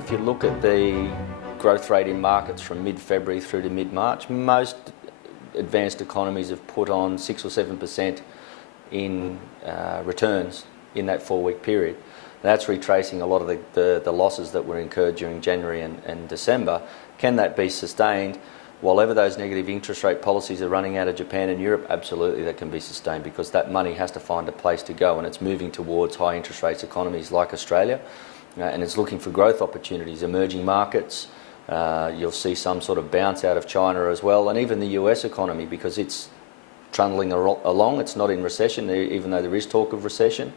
if you look at the growth rate in markets from mid-February through to mid-March, most advanced economies have put on 6 or 7% in returns in that 4-week period. That's retracing a lot of the losses that were incurred during January and December. Can that be sustained? While ever those negative interest rate policies are running out of Japan and Europe, absolutely that can be sustained, because that money has to find a place to go, and it's moving towards high interest rates economies like Australia, and it's looking for growth opportunities, emerging markets. You'll see some sort of bounce out of China as well, and even the US economy, because it's trundling along. It's not in recession, even though there is talk of recession.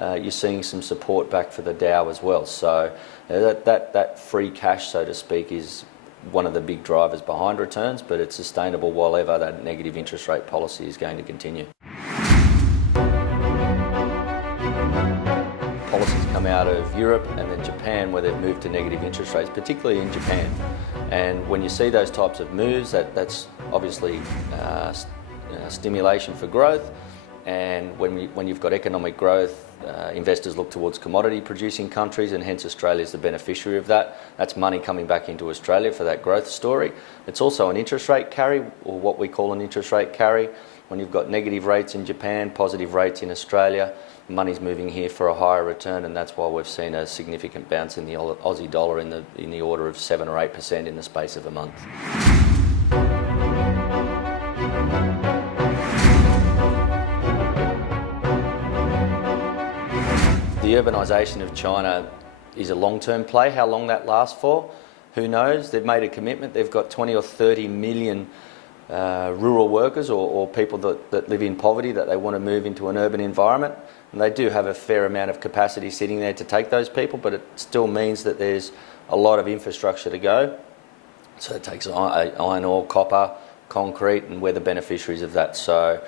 You're seeing some support back for the Dow as well. So that free cash, so to speak, is one of the big drivers behind returns, but it's sustainable while ever that negative interest rate policy is going to continue. Policies come out of Europe and then Japan, where they've moved to negative interest rates, particularly in Japan. And when you see those types of moves, that's obviously stimulation for growth. And when you've got economic growth, investors look towards commodity producing countries, and hence Australia is the beneficiary of that. That's money coming back into Australia for that growth story. It's also an interest rate carry, or what we call an interest rate carry. When you've got negative rates in Japan, positive rates in Australia, money's moving here for a higher return, and that's why we've seen a significant bounce in the Aussie dollar in the order of 7 or 8% in the space of a month. The urbanisation of China is a long-term play. How long that lasts for, who knows? They've made a commitment. They've got 20 or 30 million rural workers or people that live in poverty that they want to move into an urban environment. And they do have a fair amount of capacity sitting there to take those people, but it still means that there's a lot of infrastructure to go. So it takes iron ore, copper, concrete, and we're the beneficiaries of that. So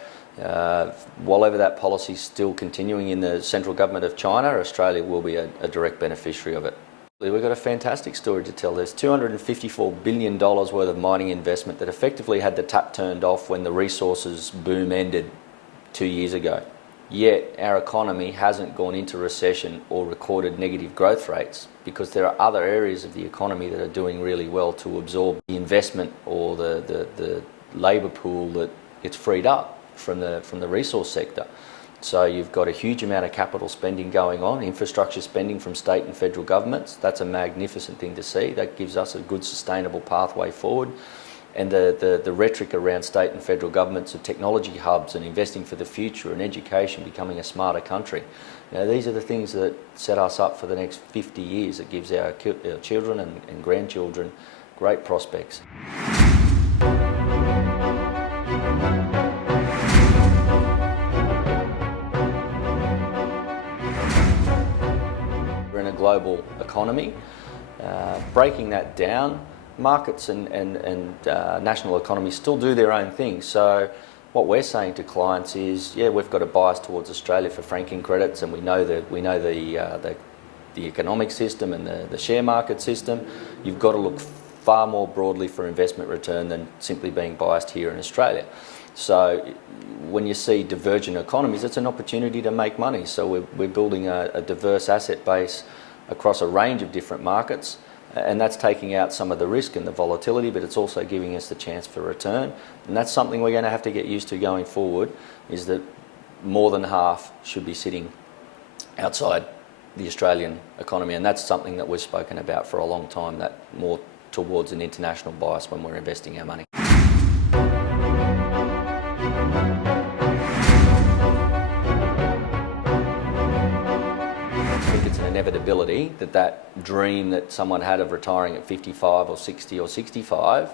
while ever that policy is still continuing in the central government of China, Australia will be a direct beneficiary of it. We've got a fantastic story to tell. There's $254 billion worth of mining investment that effectively had the tap turned off when the resources boom ended 2 years ago. Yet our economy hasn't gone into recession or recorded negative growth rates, because there are other areas of the economy that are doing really well to absorb the investment or the labour pool that gets freed up from the resource sector. So you've got a huge amount of capital spending going on, infrastructure spending from state and federal governments. That's a magnificent thing to see. That gives us a good sustainable pathway forward. And the rhetoric around state and federal governments of technology hubs and investing for the future and education, becoming a smarter country. Now, these are the things that set us up for the next 50 years. It gives our children and grandchildren great prospects. We're in a global economy. Breaking that down, markets and national economies still do their own thing. So what we're saying to clients is, yeah, we've got a bias towards Australia for franking credits, and we know the economic system and the share market system. You've got to look far more broadly for investment return than simply being biased here in Australia. So when you see divergent economies, it's an opportunity to make money. So we're building a diverse asset base across a range of different markets. And that's taking out some of the risk and the volatility, but it's also giving us the chance for return. And that's something we're going to have to get used to going forward, is that more than half should be sitting outside the Australian economy. And that's something that we've spoken about for a long time, that more towards an international bias when we're investing our money. It's an inevitability that dream that someone had of retiring at 55 or 60 or 65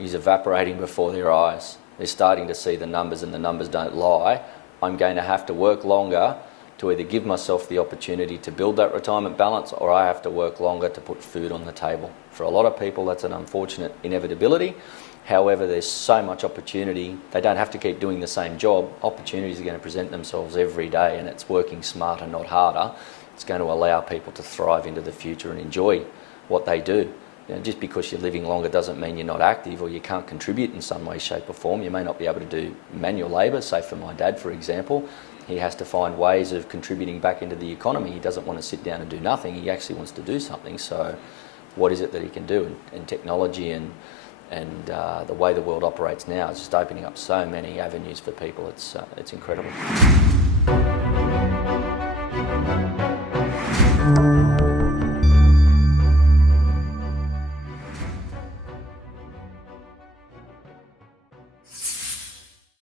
is evaporating before their eyes. They're starting to see the numbers, and the numbers don't lie. I'm going to have to work longer to either give myself the opportunity to build that retirement balance, or I have to work longer to put food on the table. For a lot of people, that's an unfortunate inevitability. However, there's so much opportunity. They don't have to keep doing the same job. Opportunities are going to present themselves every day, and it's working smarter, not harder. It's going to allow people to thrive into the future and enjoy what they do. just because you're living longer doesn't mean you're not active or you can't contribute in some way, shape or form. You may not be able to do manual labour, say for my dad, for example. He has to find ways of contributing back into the economy. He doesn't want to sit down and do nothing. He actually wants to do something. So what is it that he can do? And technology and the way the world operates now is just opening up so many avenues for people. It's incredible.